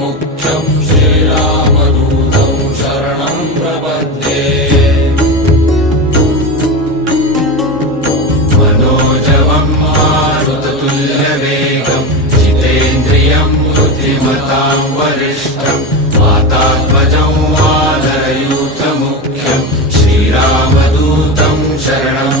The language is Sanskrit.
मुख्यं श्रीरामदूतं शरणं प्रपद्ये। मनोजवं मारुततुल्यवेगं जितेन्द्रियं बुद्धिमतां वरिष्ठं वातात्मजं वानरयूथमुख्यं श्रीरामदूतं शरणं